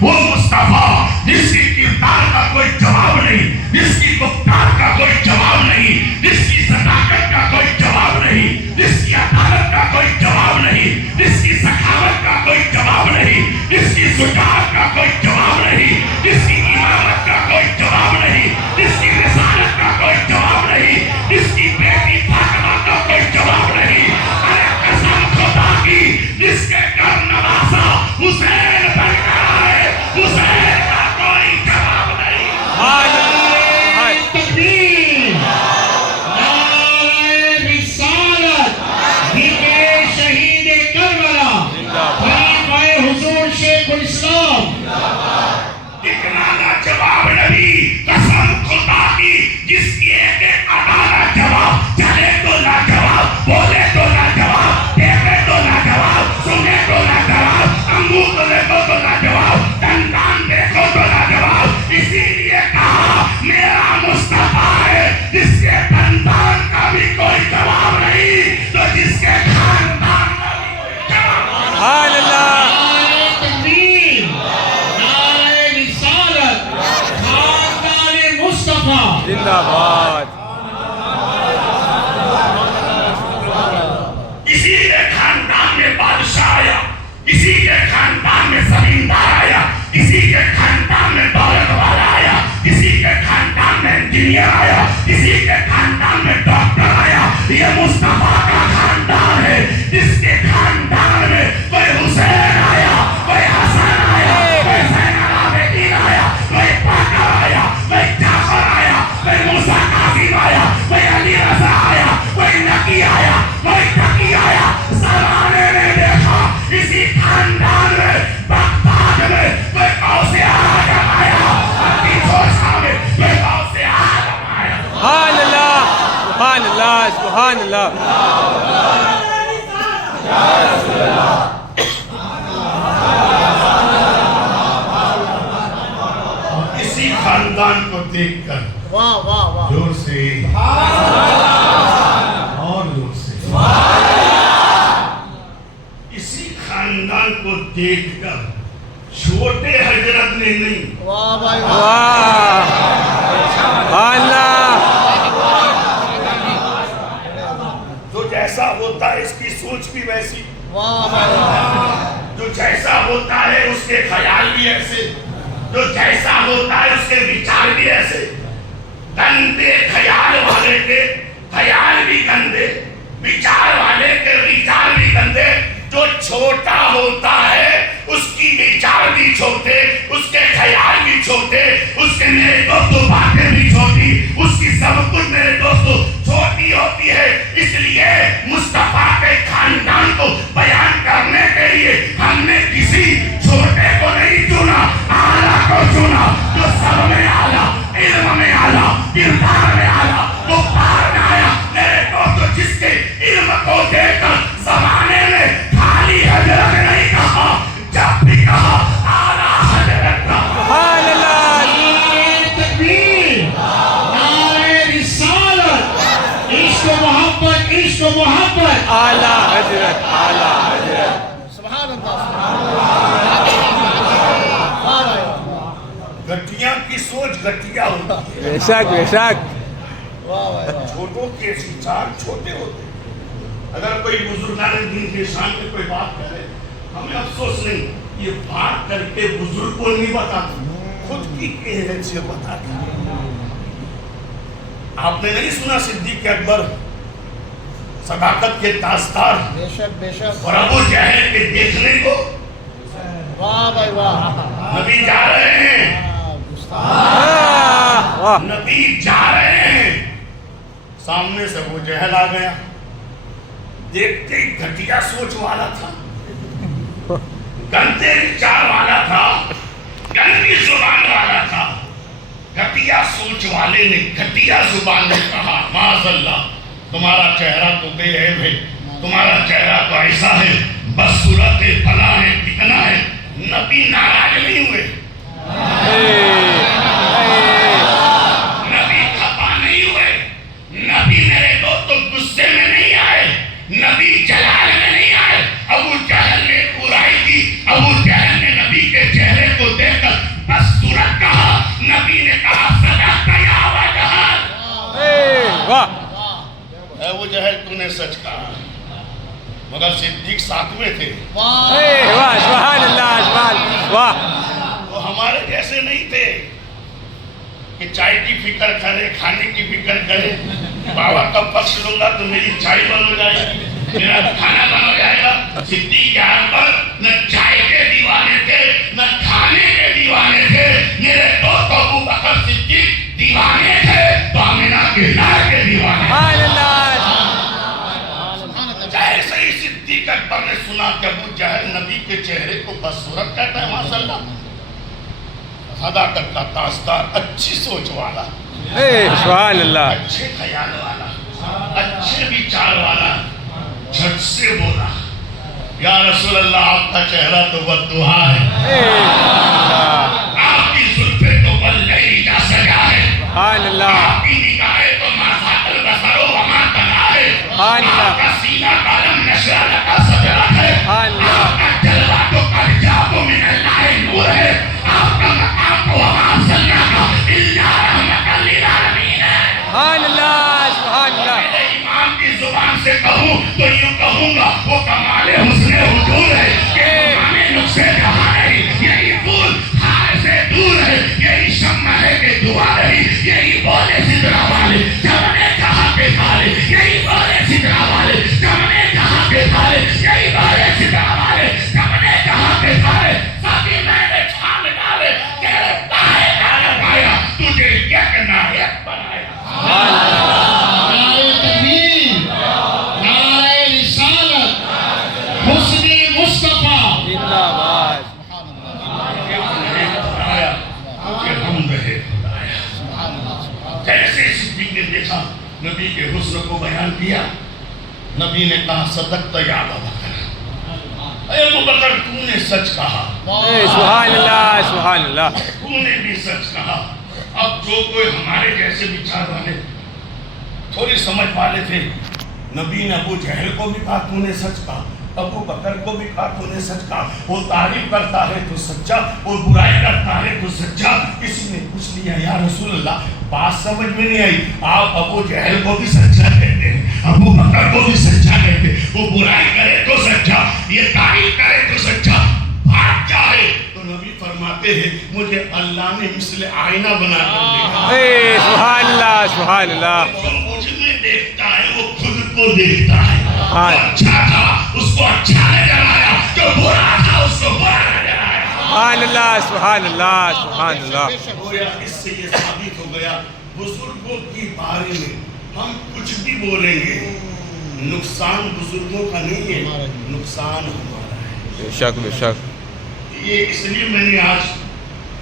وہ مصطفیٰ جس کی کردار کا کوئی جواب نہیں، جس کی گفتار کا کوئی جواب نہیں، جس کی صداقت کا کوئی جواب نہیں، جس کی عدالت کا کوئی جواب نہیں، جس کی سخاوت کا کوئی جواب نہیں، جس کی شجاعت کا کوئی جواب نہیں، جس کی امامت کا کوئی جواب نہیں، جس کی رسالت کا کوئی جواب نہیں، جس کی بیٹی فاطمہ کا کوئی جواب نہیں۔ ارے قسم خدا کی، جس کے گھر نواسا حسین بن گیا ہے، حسین کا کوئی جواب نہیں۔ تکبیر، نعرہ رسالت، دیگر شہید کربلا، خلیفہ حضور شیخ الاسلام۔ ٹکرانا جواب نبی، قسم خدا کی، جس کی ایک ایک ادا نہ جواب، چلے تو نہ جواب، بولے تو نہ جواب، دیکھے تو نہ جواب، سنے تو نہ جواب، انگور دیکھو تو نہ جواب، دندان دیکھو تو نہ جواب۔ اسی لیے کہا میرا مصطفیٰ ہے، جس کے دندان کا بھی کوئی جواب نہیں تو جس کے خاندان کا بھی کوئی جواب نہیں۔ سبحان اللہ۔ نعرہ تکبیر، نعرہ رسالت، خاندان مصطفیٰ زندہ باد۔ اسی کے خاندان میں بادشاہ آیا، اسی کے خاندان میں زمیندار آیا، اسی کے خاندان میں دولت والا آیا، اسی کے خاندان میں انجینئر آیا، اسی کے خاندان میں ڈاکٹر آیا۔ یہ مصطفیٰ کا خاندان ہے، جس کے خاندان میں کوئی حسین آیا، کوئی حسن آیا، کوئی زین العابدین آیا، کوئی باقر آیا، کوئی جعفر آیا، کوئی موسیٰ کاظم آیا، کوئی علی رضا آیا، کوئی نقی آیا، کوئی تقی آیا۔ زمانے نے دیکھا اسی خاندان میں بغداد میں کوئی غوث اعظم آیا، اپنی فوجا میں کوئی غوث اعظم آیا۔ سبحان اللہ، سبحان اللہ، سبحان اللہ۔ اسی خاندان کو دیکھ کر واہ واہ واہ، زور سے اور زور سے اسی خاندان کو دیکھ کر چھوٹے حضرت نے نہیں، واہ بھائی واہ، واہ، سبحان اللہ۔ جو جیسا ہوتا ہے اس کی سوچ بھی ویسی، واہ بھائی واہ، جو جیسا ہوتا ہے اس کے خیال بھی ایسے، جو جیسا ہوتا ہے اس کے وچار بھی ایسے۔ گندے خیال والے کے خیال بھی گندے، وچار والے کے وچار بھی گندے۔ جو چھوٹا ہوتا ہے اس کی وچار بھی چھوٹے، اس کے خیال بھی چھوٹے، اس کے میرے دوستو باتیں بھی چھوٹی، اس کی سب کچھ میرے دوستو چھوٹی ہوتی ہے۔ اس لیے مصطفیٰ کے خاندان کو بیان کرنے کے لیے ہم نے کسی چھوٹے کو نہیں چنا، اعلیٰ کو چنا، جو سب میں اعلیٰ، علم میں اعلیٰ، کردار میں اعلیٰ، گفتار میں آیا۔ میرے دوستو جس کے علم کو دیکھ کر زمانے میں خالی حضرت نہیں کہا، جب بھی کہا اعلیٰ حضرت کا۔ سبحان اللہ۔ نعرہ تکبیر، نعرہ رسالت، عشق و محبت، عشق و محبت۔ اعلیٰ حضرت، اعلیٰ حضرت۔ سبحان اللہ، سبحان اللہ۔ واہ بھائی واہ، گٹھیاں کی سوچ گٹھیا ہوتی ہے، بے شک، بے شک۔ واہ بھائی واہ، چھوٹوں کے وچار چھوٹے ہوتے ہیں۔ اگر کوئی بزرگان دین کے شان میں کوئی بات کرے ہمیں افسوس نہیں، یہ بات کر کے بزرگ کو نہیں بتاتا، خود کی کہنے سے بتاتا۔ آپ نے نہیں سنا صدیق اکبر صداقت کے تاجدار بے شک بے شک، اور ابو جہل کے دیکھنے کو واہ بھائی واہ، نبی جا رہے ہیں، واہ، نبی جا رہے ہیں، سامنے سے ابو جہل آ گیا، دیکھتے ہی گھٹیا سوچ والا تھا، گندے وچار والا تھا، گندی زبان والا تھا۔ گھٹیا سوچ والے نے گھٹیا زبان میں کہا معاذ اللہ، تمہارا چہرہ تو بے عیب ہے، تمہارا چہرہ تو ایسا ہے، بس صورت بھلا ہے، ٹکنا ہے۔ نبی ناراض نہیں ہوئے، نبی خفا نہیں ہوئے، نبی میرے دوستو غصے میں نہیں آئے، نبی جلال میں نہیں آئے۔ ابو جہل نے برائی کی، ابو جہل نے نبی کے چہرے کو دیکھ واہ ابو جہل تو نے سچ کہا مگر صدیق ساتھ میں تھے واہ سبحان اللہ سبحان واہ وہ ہمارے جیسے نہیں تھے کہ چائے کی فکر کرے کھانے کی فکر کرے بابا کب پکش لوں گا تو میری چائے بن ہو جائے گی میرا کھانا بن ہو جائے گا صدیق اکبر نہ چائے کے دیوانے تھے نہ کھانے کے دیوانے تھے میرے دوست ابو بکر صدیق دیوانے تھے تو آمینہ کے لال کے دیوانے سبحان اللہ ایسے ہی صدیق اکبر نے سنا کہ ابو جہل نبی کے چہرے کو بدصورت کہتا ہے ماشاء اللہ صداقت کا تاجدار اچھی سوچ والا سبحان اللہ اچھے خیال والا اچھے وچار والا جھٹ سے بولا یا رسول اللہ آپ کا چہرہ تو بددعا ہے آپ کی زلفیں تو بلعی جا سجا ہے سبحان اللہ آپ کی نگاہیں تو ماسات البصر و وما تنا ہے سبحان اللہ آپ کا سینہ کالم نشرہ لگا سجرہ ہے سبحان اللہ آپ کا جلوہ تو ارجاب من اللہ نور ہے آپ کا مقام تو وما صلیٰ اللہ رحمت للعالمین ہے سبحان اللہ سبحان اللہ میرے امام کی زبان سے کہوں تو یوں کہوں گا وہ کمال حسن حضور ہے کہ امام نقصے جہاں رہی یہی پھول ہار سے دور ہے یہی شمع ہے کہ دعا رہی یہی بولے سدرہ والے جب نے کہا کہ کھالے یہی بولے سدرہ والے جب نے کہا کہ کھالے یہی بولے سدرہ والے جب نے کہا کہ کھالے ساتھی میں نے چھان ڈالے تیرے پائے ڈالے پایا تجھے یک نایک بنایا نعرہ تکبیر نعرہ رسالت حسن مصطفیٰ زندہ باد جیسے صدیق نے دیکھا نبی کے حسن کو بیان کیا نبی نے کہا صدقت یا ابا بکر اے ابو بکر تو نے سچ کہا سبحان اللہ سبحان اللہ تو نے بھی سچ کہا اب جو کوئی ہمارے جیسے وچار والے تھوڑی سمجھ والے تھے نبی نے ابو جہل کو بھی کہا تو نے سچ کہا ابو بکر کو بھی کہا تو نے سچ کہا وہ تعریف کرتا ہے تو سچا وہ برائی کرتا ہے تو سچا کسی نے پوچھ لیا یا رسول اللہ بات سمجھ میں نہیں آئی آپ ابو جہل کو بھی سچا کہتے ہیں ابو بکر کو بھی سچا کہتے ہیں وہ برائی کرے تو سچا یہ تعریف کرے تو سچا بات کیا ہے تو نبی فرماتے ہیں مجھے اللہ نے مثل آئینہ بنا کر دیکھا سبحان اللہ سبحان اللہ جو مجھ میں دیکھتا ہے وہ خود کو دیکھتا ہے جو ہاں اچھا تھا اس کو اچھا نظر آیا جو برا تھا اس کو برا نظر آیا سبحان اللہ سبحان اللہ سبحان اللہ گویا اس سے یہ ثابت ہو گیا بزرگوں کی بارے میں ہم کچھ بھی بولیں گے نقصان بزرگوں کا نہیں ہے نقصان ہمارا ہے بے شک بے شک یہ اس لیے میں نے آج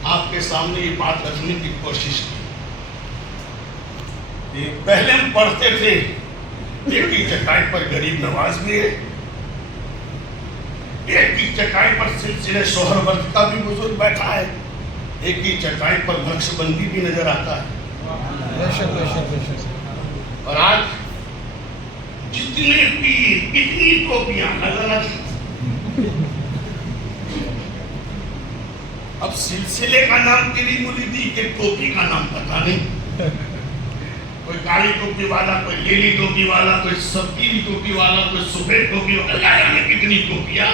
آپ کے سامنے یہ بات رکھنے کی کوشش کی پہلے ہم پڑھتے تھے ایک ہی چٹائی پر غریب نواز بھی ہے ایک ہی چٹائی پر سلسلہ شوہر ورد کا بھی بزرگ بیٹھا ہے ایک ہی چٹائی پر نقش بندی بھی نظر آتا ہے بے شک بے شک بے شک اور آج جتنے پیر اتنی ٹوپیاں الگ الگ اب سلسلے کا نام تیری مریدی کہ ٹوپی کا نام پتا نہیں کوئی کالی ٹوپی والا کوئی لیلی ٹوپی والا کوئی سفیدی ٹوپی والا کوئی سفید ٹوپی والا اللہ جانے کتنی ٹوپیاں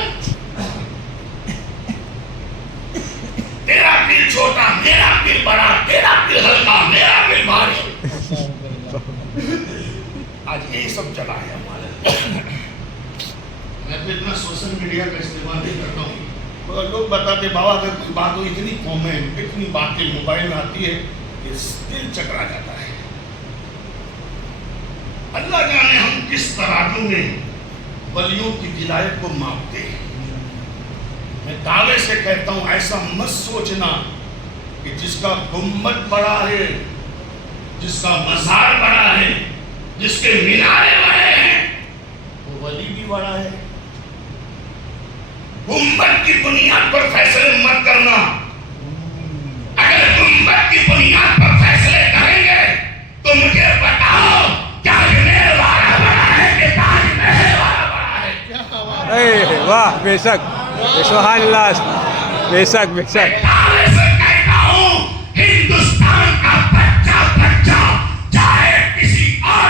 تیرا دل چھوٹا میرا دل بڑا تیرا دل ہلکا میرا دل بھاری آج یہی سب چلا ہے ہمارے میں تو اتنا سوشل میڈیا کا استعمال نہیں کرتا ہوں مگر لوگ بتاتے بابا اگر کوئی بات ہو اتنی کامنٹ اتنی باتیں موبائل میں آتی ہے کہ دل چکرا جاتا ہے اللہ جانے ہم کس ترازو میں ولیوں کی ولایت کو ماپتے ہیں میں دعوے سے کہتا ہوں ایسا مت سوچنا کہ جس کا گنبد بڑا ہے جس کا مزار بڑا ہے جس کے مینارے بڑے ہیں وہ ولی بھی بڑا ہے گنبد کی بنیاد پر فیصلے مت کرنا اگر گنبد کی بنیاد پر فیصلے کریں گے تو مجھے بتاؤ تاج محل والا بڑا ہے کہ تاج محل والا بڑا ہے واہ بے شک سبحان اللہ بے شک بے شک دعوے سے کہتا ہوں ہندوستان کا بچہ بچہ چاہے کسی اور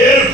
1.5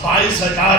22,000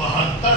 72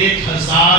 1000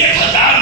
1000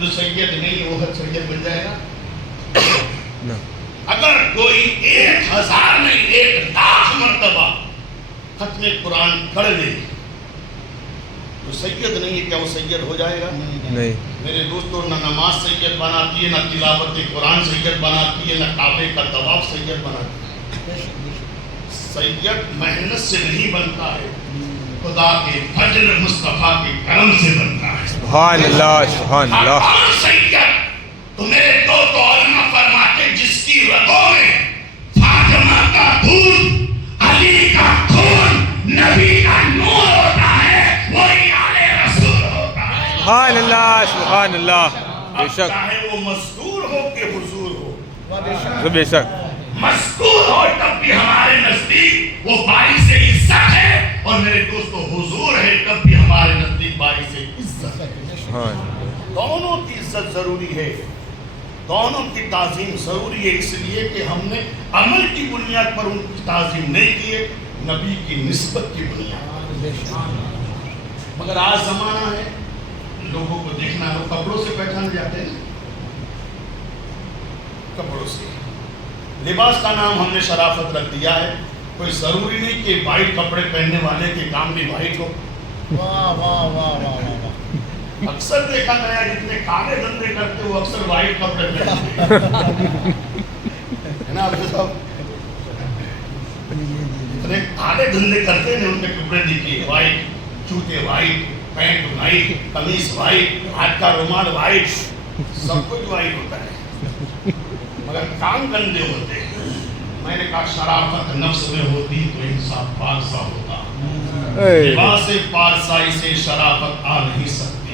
جو سید نہیں ہے وہ ہر سید بن جائے گا؟ نہ اگر کوئی 1000 نہیں 1,00,000 مرتبہ ختم قرآن پڑھ لے تو سید نہیں ہے، کیا وہ سید ہو جائے گا؟ نہیں. میرے دوستوں، نہ نماز سید بناتی ہے، نہ تلاوت قرآن سید بناتی ہے، نہ کعبے کا طواف سید بناتی ہے. سید محنت سے نہیں بنتا ہے، خدا کے فضل مصطفیٰ کے کرم سے بنتا ہے. سبحان اللہ سبحان اللہ. کون سید؟ تو میرے دو علماء فرماتے جس کی رگوں میں فاطمہ کا دودھ، علی کا خون، نبی کا نور ہوتا ہے، وہی آل رسول ہوتا ہے. سبحان اللہ سبحان اللہ. بے اب شک چاہے وہ مذکور ہو کہ حضور ہو، بے شک. مذکور ہو تب بھی ہمارے نزدیک وہ باعث عزت ہے، اور میرے دوستو حضور ہے تب بھی ہمارے نزدیک باعث عزت ہے. ہاں دونوں کی عزت ضروری ہے، دونوں کی تعظیم ضروری ہے، اس لیے کہ ہم نے عمل کی بنیاد پر ان کی تعظیم نہیں کی ہے، نبی کی نسبت کی بنیاد. مگر آج زمانہ ہے لوگوں کو دیکھنا ہے، وہ کپڑوں سے پہچانے جاتے ہیں، کپڑوں سے. لباس کا نام ہم نے شرافت رکھ دیا ہے. کوئی ضروری نہیں کہ وائٹ کپڑے پہننے والے کے کام بھی وائٹ ہو. واہ واہ واہ واہ واہ. اکثر دیکھا گیا جتنے کالے دھندے کرتے وہ اکثر وائٹ کپڑے پہنتے ہیں نا. آپ صاحب جتنے کالے دھندے کرتے ہیں ان کے کپڑے دیکھیے، وائٹ جوتے، وائٹ پینٹ، وائٹ قمیص، وائٹ ہاتھ کا رومال وائٹ، سب کچھ وائٹ ہوتا ہے مگر کام گندے ہوتے ہیں. میں نے کہا شرافت نفس میں ہوتی تو انسان پارسا ہوتا. لباس پارسائی سے شرافت آ نہیں سکتی،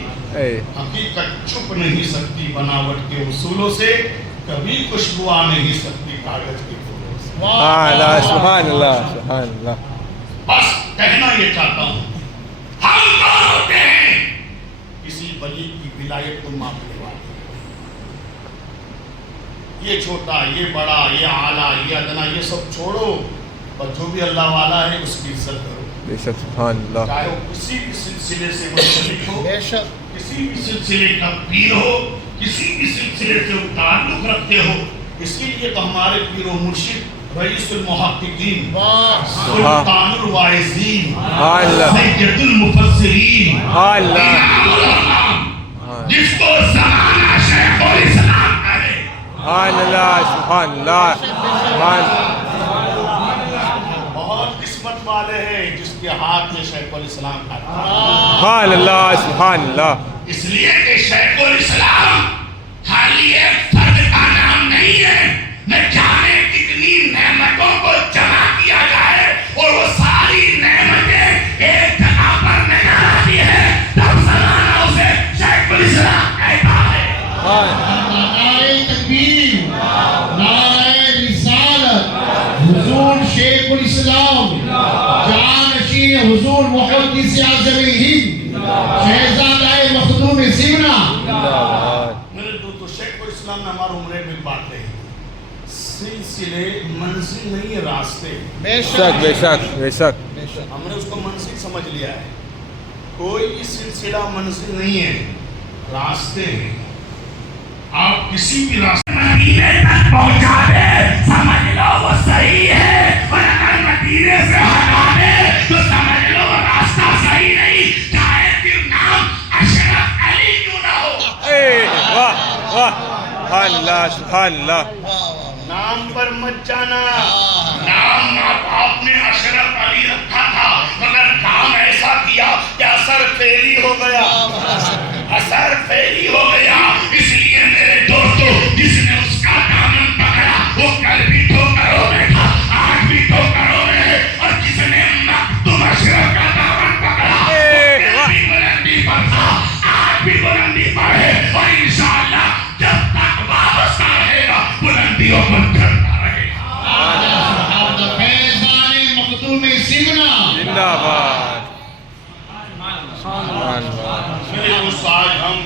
حقیقت چھپ نہیں سکتی بناوٹ کے اصولوں سے، کبھی خوشبو آ نہیں سکتی کاغذ کے پھولوں سے. سبحان اللہ سبحان اللہ. بس کہنا یہ چاہتا ہوں، ہم کون ہوتے ہیں کسی ولی کی ولایت کو ماپنے والے. یہ چھوٹا، یہ بڑا، یہ اعلیٰ، یہ ادنا، یہ سب چھوڑو، اور جو بھی اللہ والا ہے اس کی عزت کرو. بے شک سبحان اللہ. چاہے وہ کسی بھی سلسلے سے منسلک ہو، بے شک. کسی بھی سلسلے کا پیر ہو، کسی بھی سلسلے سے وہ تعلق رکھتے ہو. اس کے لیے تو ہمارے پیر و مرشد رئیس المحققین، سلطان الواعظین، سید المفسرین، امام العلماء، جس کو زمانہ شیخ الاسلام کہے. سبحان اللہ سبحان اللہ سبحان. بہت قسمت والے ہیں جس کے ہاتھ میں شیخ الاسلام کا. سبحان اللہ سبحان اللہ. اس لیے کہ شیخ الاسلام خالی ایک فرد کا نام نہیں ہے، نہ جانے کتنی نعمتوں کو جمع کیا جائے اور وہ ساری نعمتیں ایک جگہ پر نظر آتی ہے تب زمانہ اسے شیخ الاسلام کہتا ہے. نعرہ تکبیر، نعرہ رسالت، حضور شیخ الاسلام جانشین حضور محدث اعظم ہند شہزادہ مخدوم سمنا. میرے دوستو، شیخ الاسلام نے ہمارے عمرے میں بات کہی، سلسلے منزل نہیں ہے، راستے. بے شک بے شک بے شک. ہم نے اس کو منزل سمجھ لیا ہے. کوئی بھی سلسلہ منزل نہیں ہے، راستے ہیں. آپ کسی بھی راستے مدینے تک پہنچا دے سمجھ لو وہ صحیح ہے، اور اگر مدینے سے ہٹا دے تو سمجھ لو وہ راستہ صحیح نہیں، چاہے پھر نام اشرف علی کیوں نہ ہو. واہ واہ سبحان اللہ سبحان اللہ. نام پر مت جانا. نام آپ نے اشرف علی رکھا تھا مگر کام ایسا کیا کہ اثر فیلی ہو گیا، اثر فیلی ہو گیا. اس لیے میرے دوستو، جس نے اس کا دامن پکڑا وہ کل بھی ٹھوکروں میں تھا، آج بھی ٹھوکروں میں ہے، اور جس نے مخدوم اشرف کا دامن پکڑا وہ کل بھی بلندی پر تھا، آج بھی بلندی پر ہے، اور انشاءاللہ جب تک وابستہ رہے گا بلندیوں پر چڑھتا رہے گا. فیضان مخدوم سمنا زندہ باد. سبحان اللہ. میرے دوست، آج ہم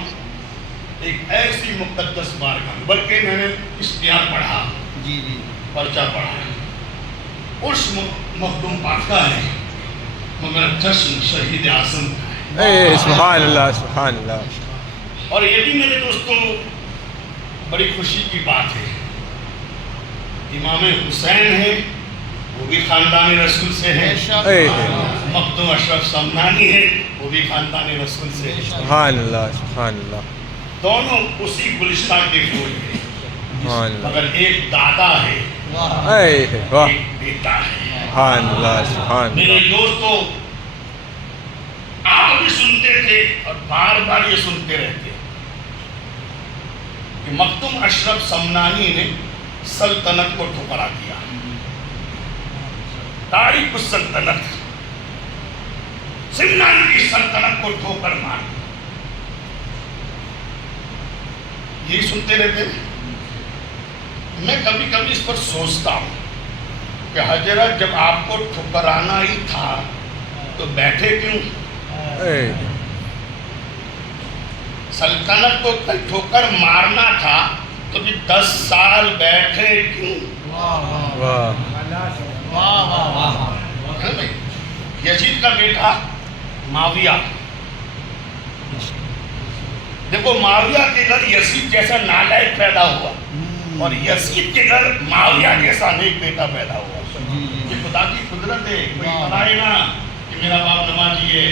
ایک ایسی مقدس بارگاہ، بلکہ میں نے اشتہار پڑھا، جی جی پرچہ پڑھا، اس مخدوم پاک کا ہے مگر جشن شہید اعظم کا ہے. سبحان اللہ سبحان اللہ. اور یہ بھی میرے دوستوں بڑی خوشی کی بات ہے، امام حسین ہے وہ بھی خاندان رسول سے ہے، مخدوم اشرف سمنانی ہے وہ بھی خاندان رسول سے ہے، سبحان اللہ سبحان اللہ دونوں اسی گلشتہ کے پھول ہیں، سبحان اللہ مگر ایک دادا ہے واہ ایک بیٹا ہے۔ سبحان اللہ سبحان میرے اللہ دوستو آپ بھی سنتے تھے اور بار بار یہ سنتے رہتے کہ مخدوم اشرف سمنانی نے سلطنت کو ٹھکرا دیا، تاریخ السلطنت سمنانی کی سلطنت کو ٹھوکر مار دی، یہی سنتے رہتے ہیں۔ میں کبھی کبھی اس پر سوچتا ہوں کہ حضرت جب آپ کو ٹھکرانا ہی تھا تو بیٹھے کیوں؟ سلطنت کو ٹھوکر مارنا تھا تو بھی 10 سال بیٹھے کیوں؟ یزید کا بیٹا معاویہ، دیکھو معاویہ کے گھر یزید جیسا نالائق پیدا ہوا اور یزید کے گھر معاویہ جیسا نیک بیٹا پیدا ہوا۔ یہ خدا کی قدرت ہے، کوئی بتائے نا کہ میرا باپ نمازی ہے۔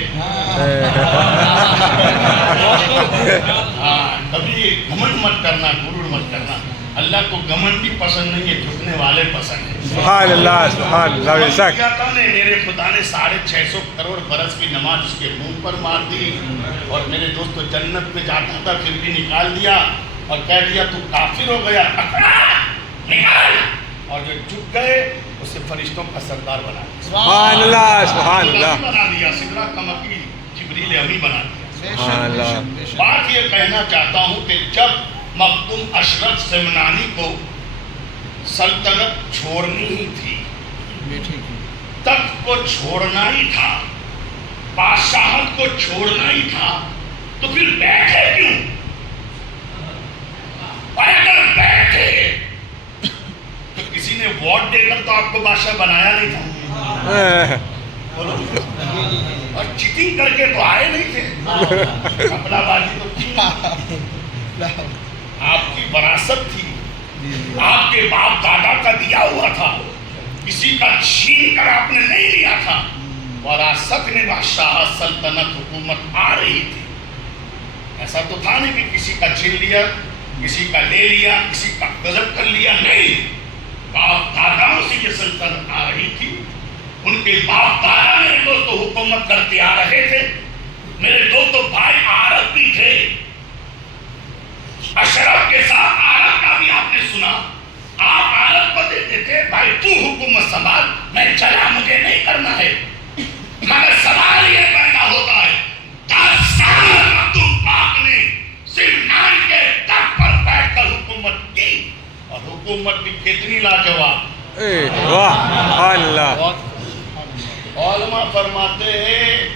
کبھی گھمنڈ مت کرنا، غرور مت کرنا، اللہ کو گھمنڈ بھی پسند نہیں ہے، جھکنے والے پسند ہیں۔ سبحان اللہ سبحان اللہ بے شک میرے خدا نے 650 کروڑ برس کی نماز اس کے منہ پر مار دی اور میرے دوست کو جنت میں جاتا تھا پھر بھی نکال دیا اور کہہ دیا تو کافر ہو گیا، نکال، اور جو جھک گئے اسے فرشتوں کا سردار بنا دیا، سبحان اللہ سبحان اللہ بنا دیا، سدرا کمکی جبریل امی بنا دیا۔ سبحان اللہ بات یہ کہنا چاہتا ہوں کہ جب مخدوم اشرف سمنانی کو سلطنت چھوڑنی ہی تھی، تخت کو چھوڑنا ہی تھا، بادشاہت کو چھوڑنا ہی تھا، تو پھر بیٹھے کیوں؟ اور اگر بیٹھے تو کسی نے ووٹ دے کر تو آپ کو بادشاہ بنایا نہیں تھا، بولو، اور چیٹنگ کر کے تو آئے نہیں تھے، کپڑا بازی تو کی، آپ کی وراثت تھی، آپ کے باپ دادا کا دیا ہوا تھا، کسی کا چھین کر آپ نے نہیں لیا تھا، وراثت میں بادشاہ سلطنت حکومت آ رہی تھی، ایسا تو تھا نہیں کہ کسی کا چھین لیا، کسی کا لے لیا، کسی کا غضب کر لیا، نہیں، باپ داداؤں سے یہ سلطنت آ رہی تھی، ان کے باپ دادا میرے دوستو حکومت کرتے آ رہے تھے، میرے دوستو بھائی عارف بھی تھے، اشرف کے ساتھ عارف کا بھی آپ نے سنا، آپ عارف کو دیتے تھے بھائی تو حکومت سنبھال، میں چلا، مجھے نہیں کرنا ہے، مگر سوال یہ پیدا ہوتا ہے 10 سال مخدوم پاک نے سمنان کے تخت پر بیٹھ کر حکومت کی اور حکومت بھی کتنی لاجواب۔ واہ سبحان اللہ علماء فرماتے ہیں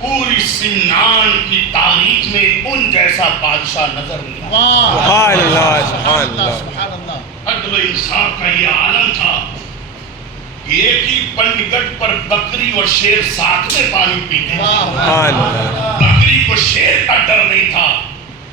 پوری سمنان کی تاریخ میں ان جیسا بادشاہ نظر نہیں آیا۔ سبحان اللہ عدل و انصاف کا یہ عالم تھا کہ ایک ہی پنڈگٹ پر بکری اور شیر ساتھ میں پانی پیتے تھے، سبحان اللہ بکری کو شیر کا ڈر نہیں تھا،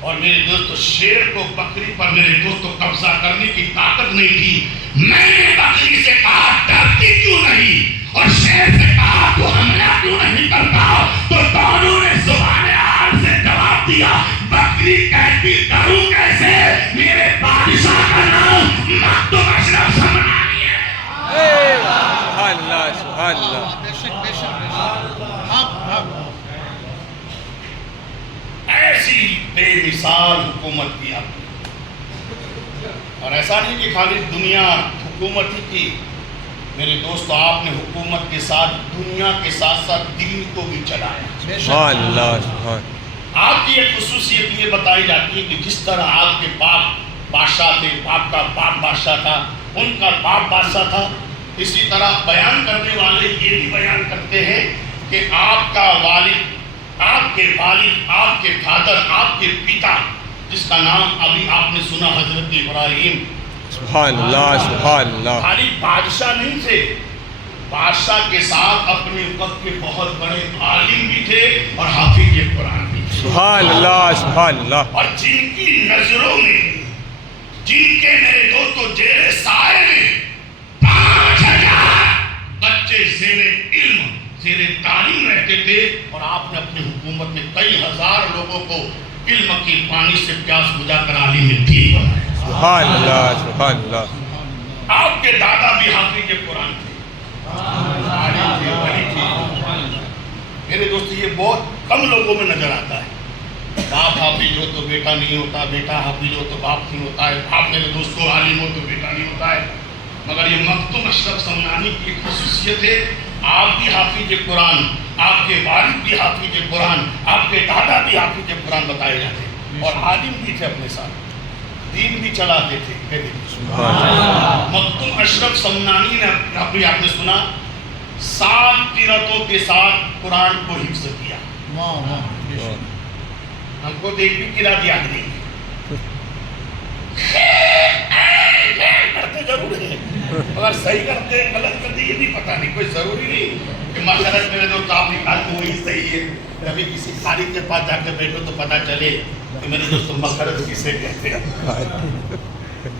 اور میرے دوستو شیر کو بکری پر میرے دوستو قبضہ کرنے کی طاقت نہیں تھی۔ میں نے بکری سے کہا ڈرتی کیوں نہیں، اور شیر سے کہا تو حملہ کیوں نہیں کرتا، تو دونوں نے زبان حال سے جواب دیا، بکری کہتی ڈروں کیسے، میرے بادشاہ کا نام مخدوم اشرف سمنانی ہے۔ سبحان اللہ سبحان اللہ ایسی بے مثال حکومت کی آپ نے، اور ایسا نہیں کہ خالی دنیا حکومت ہی کی، میرے دوستو آپ نے حکومت کے ساتھ دنیا کے ساتھ ساتھ دین کو بھی چلایا۔ سبحان اللہ سبحان آپ کی ایک خصوصیت یہ بتائی جاتی ہے کہ جس طرح آپ کے باپ بادشاہ تھے، باپ کا باپ بادشاہ تھا، ان کا باپ بادشاہ تھا، اسی طرح بیان کرنے والے یہ بھی بیان کرتے ہیں کہ آپ کا والد، آپ کے والد، آپ کے فادر، آپ کے پتا، جس کا نام ابھی آپ نے سنا حضرت ابراہیم، سبحان اللہ سبحان اللہ خالی بادشاہ نہیں تھے، بادشاہ کے ساتھ اپنے وقت کے بہت بڑے عالم بھی تھے اور حافظ قرآن بھی تھے۔ سبحان اللہ سبحان اللہ. اور جن کی نظروں میں، جن کے میرے دوستوں زیر سائے میں 5000 بچے زیر علم، زیر تعلیم رہتے تھے، اور آپ نے اپنی حکومت میں کئی ہزار لوگوں کو علم کی پانی سے پیاس بجھا کر عالم دین بنایا. سبحان اللہ سبحان اللہ. آپ کے دادا بھی حافظ قرآن تھے، عالم تھے، ولی تھے. میرے دوست یہ بہت کم لوگوں میں نظر آتا ہے. باپ حافظ ہو تو بیٹا نہیں ہوتا، بیٹا حافظ ہو تو باپ نہیں ہوتا ہے، باپ میرے دوستوں عالم ہو تو بیٹا نہیں ہوتا ہے. مگر یہ مختوم اشرف سمنانی کی ایک خصوصیت ہے، آپ بھی حافظ قرآن، آپ کے والد بھی حافظ قرآن، آپ کے دادا بھی حافظ قرآن بتائے جاتے ہیں، اور عالم بھی تھے اپنے ساتھ، دین بھی چلاتے تھے. مختوم اشرف سمنانی نے آپ نے سنا 7 قرأتوں کے ساتھ قرآن کو حفظ کیا. ہم کو تو ایک بھی قرأت یاد نہیں کرتے ضرور ہے، مگر صحیح کرتے ہیں غلط کرتے یہ بھی پتہ نہیں. کوئی ضروری نہیں کہ مخرج میرے دوست آپ نکالتے وہی صحیح ہے. کبھی کسی خالق کے پاس جا کے بیٹھو تو پتہ چلے کہ میرے دوست مخرج کسے کہتے ہیں.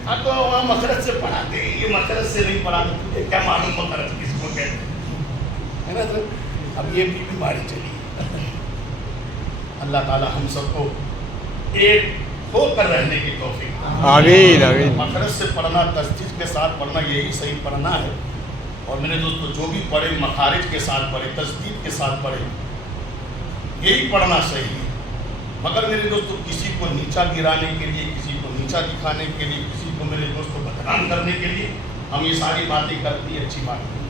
ہاں تو وہاں مخرج سے پڑھاتے ہیں، یہ مخرج سے نہیں پڑھاتے، تجھے کیا معلوم مخرج کس کو کہتے ہیں، ہے نا سر. اب یہ بھی بیماری چلی ہے. اللہ تعالی ہم سب کو ایک ہو کر رہنے کی توفیق. آمین آمین. مخرج سے پڑھنا، تسدید کے ساتھ پڑھنا، یہی صحیح پڑھنا ہے. اور میرے دوستو جو بھی پڑھے مخارج کے ساتھ پڑھے، تسدید کے ساتھ پڑھے، یہی پڑھنا صحیح ہے. مگر میرے دوستو کسی کو نیچا گرانے کے لیے، کسی کو نیچا دکھانے کے لیے، کسی کو میرے دوستو بدنام کرنے کے لیے ہم یہ ساری باتیں کرتی اچھی بات نہیں.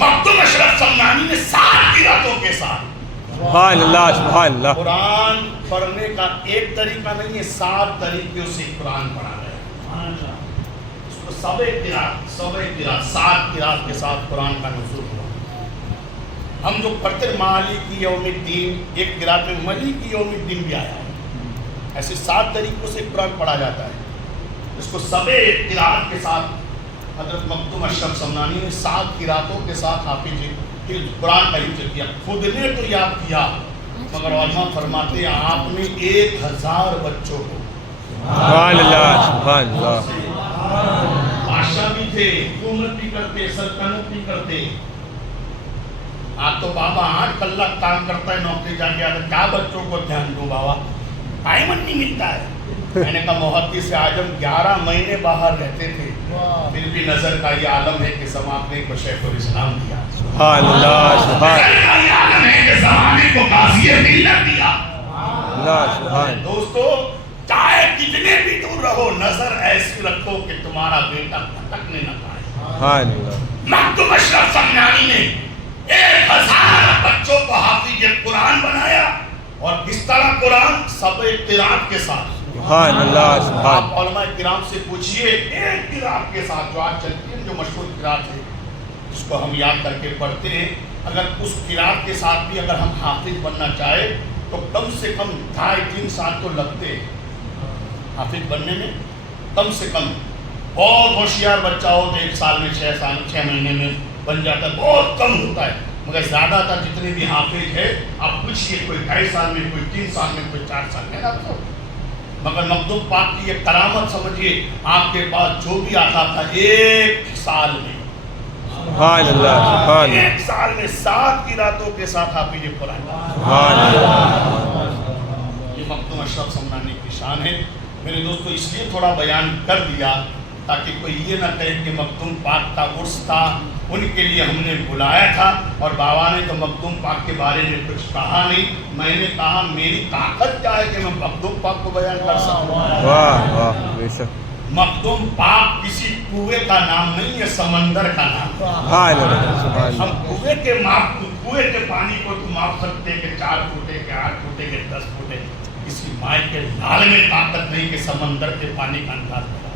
مختوم اشرف سمنانی نے 7 قرأتوں کے ساتھ سبحان اللہ سبحان اللہ. قرآن پڑھنے کا ایک طریقہ نہیں ہے، 7 طریقوں سے قرآن پڑھا گیا. اس کو سب قرأت 7 قرأت کے ساتھ قرآن کا نزول ہوا. ہم جو پڑھتے مالک یوم الدین، ایک قرأت میں مالک یوم الدین بھی آیا ہے. ایسے 7 طریقوں سے قرآن پڑھا جاتا ہے. اس کو سب قرأت کے ساتھ حضرت مختوم اشرف سمنانی نے 7 قرأتوں کے ساتھ حافظ قرآن کا حفظ کیا. خود نے تو یاد کیا، مگر علماء فرماتے ہیں آپ نے 1000 بچوں کو. سبحان اللہ سبحان اللہ. بادشاہ بھی تھے، حکومت بھی کرتے، سلطنت بھی کرتے. آپ تو بابا 8 کلاک کام کرتا ہے، نوکری جا کے آتا، کیا بچوں کو دھیان دوں بابا، ٹائم نہیں ملتا ہے. میں نے کہا محدث اعظم 11 مہینے باہر رہتے تھے، پھر بھی نظر کا یہ عالم ہے کہ زمانے کو شیخ الاسلام دیا. سبحان اللہ سبحان نظر کا یہ عالم ہے کہ زمانے کو قاضی ملت دیا. اللہ سبحان. دوستو چاہے کتنے بھی دور رہو، نظر ایسی رکھو کہ تمہارا بیٹا بھٹکنے نہ پائے. سبحان اللہ. مختوم اشرف سمنانی نے 1000 بچوں کو حافظ قرآن بنایا، اور کس طرح قرآن سب قرأت کے ساتھ. سبحان اللہ سبحان. آپ علماء کرام سے پوچھئے ایک قرأت کے ساتھ جو آج چلتی ہے، جو مشہور قرأت ہے جس کو ہم یاد کر کے پڑھتے ہیں، اگر اس قرأت کے ساتھ بھی اگر ہم حافظ بننا چاہے تو کم سے کم 2.5-3 سال تو لگتے ہیں حافظ بننے میں. کم سے کم بہت ہوشیار بچہ ہو تو 1 سال میں 6 مہینے میں بن جاتا ہے، بہت کم ہوتا ہے. مگر زیادہ تر جتنے بھی حافظ ہے آپ پوچھئے، کوئی 2.5 سال میں، کوئی 3 سال میں، کوئی 4 سال میں. مگر مخدوم پاک کی یہ کرامت سمجھئے، آپ کے پاس جو بھی آتا تھا 1 سال میں، سبحان اللہ سبحان اللہ. 1 سال میں 7 قرأتوں کے ساتھ حافظ قرآن. سبحان اللہ. یہ مختوم اشرف سمنانی کی شان ہے. میرے دوستو اس لیے تھوڑا بیان کر دیا تاکہ کوئی یہ نہ کہے کہ مختوم پاک کا عرس تھا، ان کے لیے ہم نے بلایا تھا اور بابا نے تو مختوم پاک کے بارے میں کچھ کہا نہیں. میں نے کہا میری طاقت کیا ہے کہ میں مختوم پاک کو بیان کر سکوں. واہ واہ بے شک. مختوم پاک کسی کنویں کا نام نہیں ہے، سمندر کا نام. سبحان اللہ سبحان ہم اللہ. کنویں کے پانی کو تو ماپ سکتے کہ 4 فوٹے کے 8 فوٹے کے 10 فوٹے. کسی مائع کے نال میں طاقت نہیں کہ سمندر کے پانی کا انداز لگا.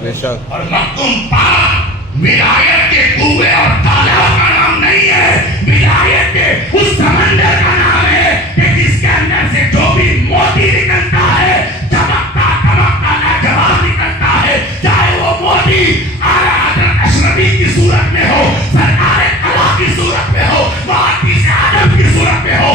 بے شک. اور مختوم پاک ولایت کے کنویں اور تالاب کا نام نہیں ہے، ولایت کے اس سمندر کا نام ہے کہ جس کے اندر سے جو بھی موتی نکلتا ہے، چمکتا لاجواب نکلتا ہے، چاہے وہ موتی اعلیٰ حضرت اشرفی کی صورت میں ہو، سرکار کلا کی صورت میں ہو، محدث اعظم کی صورت میں ہو،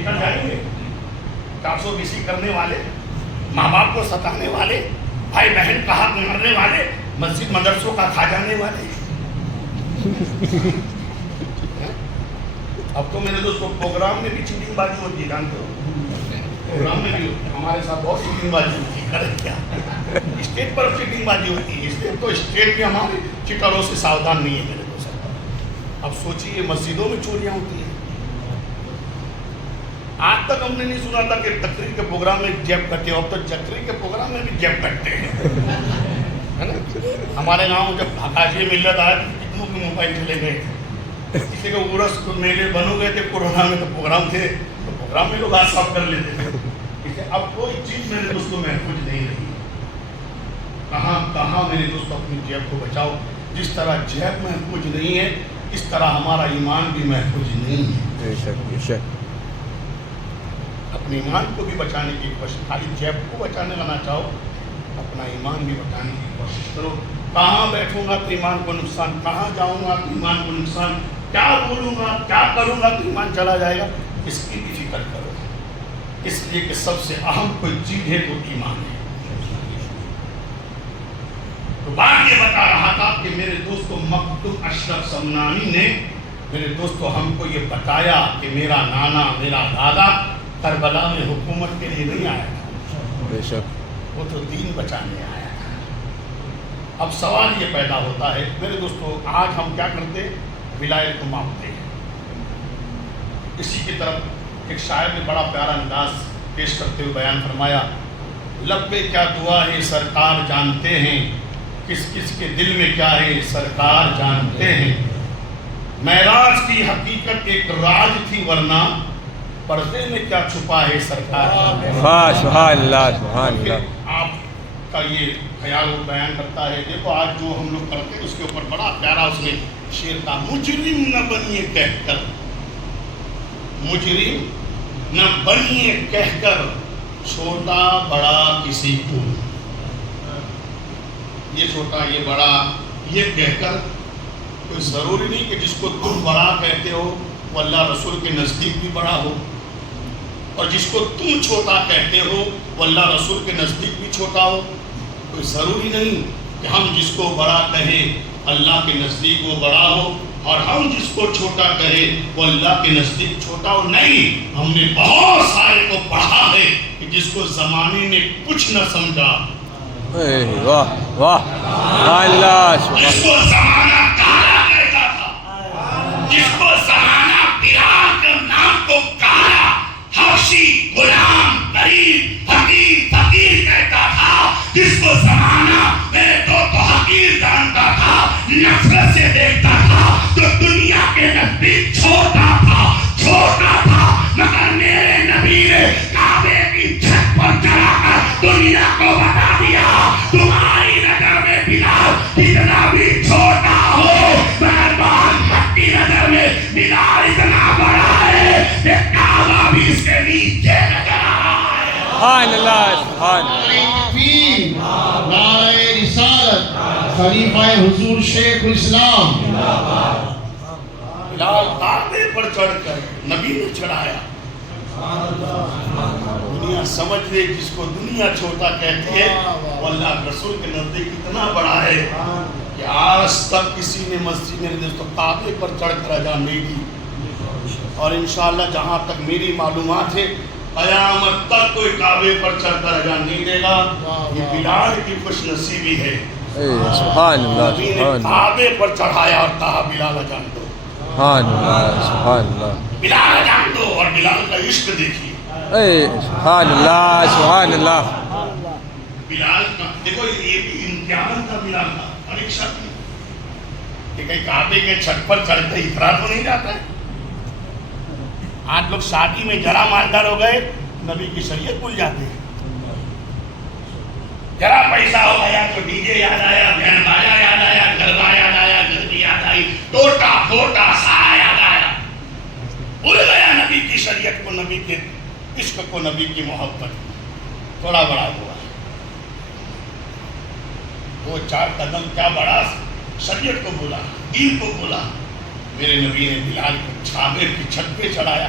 نکل جائیں گے 420 کرنے والے، ماں باپ کو ستانے والے، بھائی بہن کا حق مارنے والے، مسجد مدرسوں کا کھا جانے والے. اب تو میرے دوستوں پروگرام میں بھی چیٹنگ بازی ہوتی ہے، جانتے ہو پروگرام میں بھی ہمارے ساتھ بہت چیٹنگ بازی ہوتی ہے. کریں کیا اسٹیج پر چیٹنگ بازی ہوتی ہے، اس لیے تو اسٹیج میں ہمارے چٹروں سے ساودھان نہیں ہے میرے دوست. اب سوچیے مسجدوں میں چوریاں ہوتی ہیں. آج تک ہم نے نہیں سنا تھا کہ تقریر کے پروگرام میں جیب کٹے، اب تو تقریر کے پروگرام میں بھی جیب کٹتے ہیں، ہے نا. ہمارے گاؤں جب حقاجی ملت آیا تو کتنوں کے موبائل چلے گئے، کسی کے عرس میلے بنو گئے تھے کورونا میں، تو پروگرام تھے تو پروگرام میں لوگ ہاتھ صاف کر لیتے تھے. اب کوئی چیز میرے دوستوں محفوظ نہیں رہی. کہاں کہاں میرے دوستوں اپنی جیب کو بچاؤ. جس طرح جیب محفوظ نہیں ہے اس طرح ہمارا ایمان بھی محفوظ نہیں ہے. بے شک بے شک. اپنے ایمان کو بھی بچانے کی کوشش، خالی جیب کو بچانے کا نہ چاہو، اپنا ایمان بھی بچانے کی کوشش کرو. کہاں بیٹھوں گا تو ایمان کو نقصان، کہاں جاؤں گا تو ایمان کو نقصان، کیا بولوں گا کیا کروں گا تو ایمان چلا جائے گا، اس کی بھی فکر کرو. اس لیے کہ سب سے اہم کوئی چیز ہے تو ایمان ہے. تو بات یہ بتا رہا تھا کہ میرے دوستو مکتوم اشرف سمنانی نے میرے دوستو ہم کو یہ بتایا کہ میرا نانا میرا دادا کربلا میں حکومت کے لیے نہیں آیا تھا، بے شک وہ تو دین بچانے آیا تھا. اب سوال یہ پیدا ہوتا ہے میرے دوستو، آج ہم کیا کرتے، ولایت کو مانگتے ہیں. اسی کی طرف ایک شاعر نے بڑا پیارا انداز پیش کرتے ہوئے بیان فرمایا، لب پہ کیا دعا ہے سرکار جانتے ہیں، کس کس کے دل میں کیا ہے سرکار جانتے ہیں. معراج کی حقیقت ایک راز تھی ورنہ پردے میں کیا چھپا ہے سرکار جانتے ہیں. سبحان اللہ سبحان اللہ. آپ کا یہ خیال وہ بیان کرتا ہے. دیکھو آج جو ہم لوگ کرتے ہیں اس کے اوپر بڑا پیارا اس میں شعر کا، مجرم نہ بنیے کہہ کر، مجرم نہ بنیے کہہ کر چھوٹا بڑا کسی کو. یہ چھوٹا یہ بڑا یہ کہہ کر کوئی ضروری نہیں کہ جس کو تم بڑا کہتے ہو وہ اللہ رسول کے نزدیک بھی بڑا ہو، اور جس کو تم چھوٹا کہتے ہو وہ اللہ رسول کے نزدیک بھی چھوٹا ہو. کوئی ضروری نہیں کہ ہم جس کو بڑا کہیں اللہ کے نزدیک وہ بڑا ہو، اور ہم جس کو چھوٹا کہیں وہ اللہ کے نزدیک چھوٹا ہو. نہیں، ہم نے بہت سارے کو پڑھا ہے کہ جس کو زمانے نے کچھ نہ سمجھا، واہ واہ اللہ جس کو زمانہ کالا کہتا تھا، جس کو زمانہ بلال کے نام کو کالا، حبشی، غلام، غریب، حقیر، فقیر کہتا تھا، جس کو زمانہ میرے تو حقیر جانتا تھا، نفرت سے دیکھتا تھا، جو دنیا کے نزدیک چھوٹا تھا، مگر میرے نبی نے کعبے کی چھت پر چڑھا کر دنیا کو بتا دیا، تمہاری نظر میں بلال کتنا بھی چھوٹا ہو مگر محمد کی نظر میں بلال اتنا بڑا ہے کہ کعبہ بھی اس کے نیچے نظر آ رہا ہے. سبحان اللہ سبحان اللہ. نعرہ رسالت خلیفہ حضور شیخ الاسلام. بلال کعبے پر چڑھ کر نبی نے چڑھایا. دنیا سمجھ لے جس کو دنیا چھوٹا کہتی ہے وہ اللہ رسول کے نزدیک اتنا بڑا ہے کہ آج تک کسی نے مسجد میں دوستو کعبے پر چڑھ کر اذان نہیں دی. اور انشاءاللہ جہاں تک میری معلومات ہے قیامت تک کوئی کعبے پر چڑھ کر اذان نہیں دے گا. یہ بلال کی خوش نصیبی ہے. سبحان اللہ نبی نے سبحان اللہ کعبے پر چڑھایا اور کہا بلال اذان دو، سبحان اللہ سبحان اللہ. بلال اذان دو. اور بلال کا عشق دیکھیے، سبحان اللہ سبحان اللہ. بلال کا دیکھو یہ بھی امتحان تھا بلال کا. پریکشا تھی کہ کہیں کعبے کے چھت پر چڑھتے اترا تو نہیں جاتا ہے. آج لوگ شادی میں ذرا مالدار ہو گئے نبی کی شریعت بھول جاتے ہیں. ذرا پیسہ ہو گیا تو ڈی جے یاد آیا، بہن بایا یاد آیا، گربا یاد آیا، گربی یاد آئی، ٹوٹا پھوٹا سارا یاد آیا. بھول گیا نبی کی شریعت کو، نبی کے عشق کو، نبی کی محبت. تھوڑا بڑا ہوا 2-4 قدم کیا بڑا شریعت کو بولا، دین کو بولا. میرے نبی نے بلال کو کعبے کی چھت پہ چڑھایا.